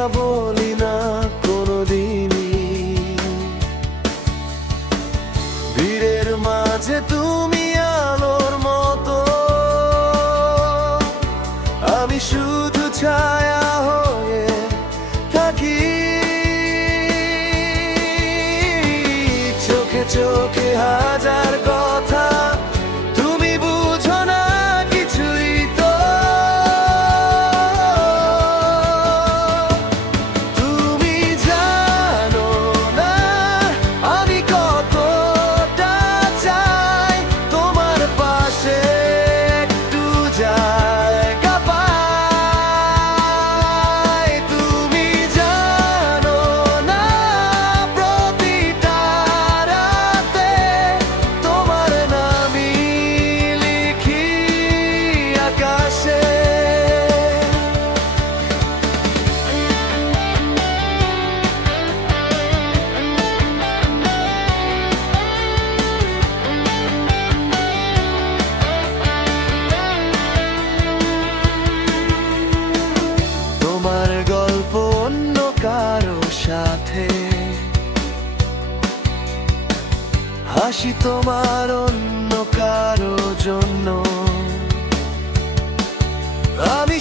কথা বলি না কোনোদিনই। ভিড়ের মাঝে তুমি আলোর মতো, আমি শুধু ছায়া হয়ে থাকি। চোখে চোখে হাজার কথা, তুমি বুঝো না কিছুই তো। তুমি জানো না আমি কতটা চাই তোমার পাশে একটু জায়গা পাই। তুমি জানো না প্রতিটা রাতে তোমার নামই লিখি আকাশে। তোমার গল্প অন্য কারো সাথে, হাসি তোমার অন্য কারো জন্য, আমি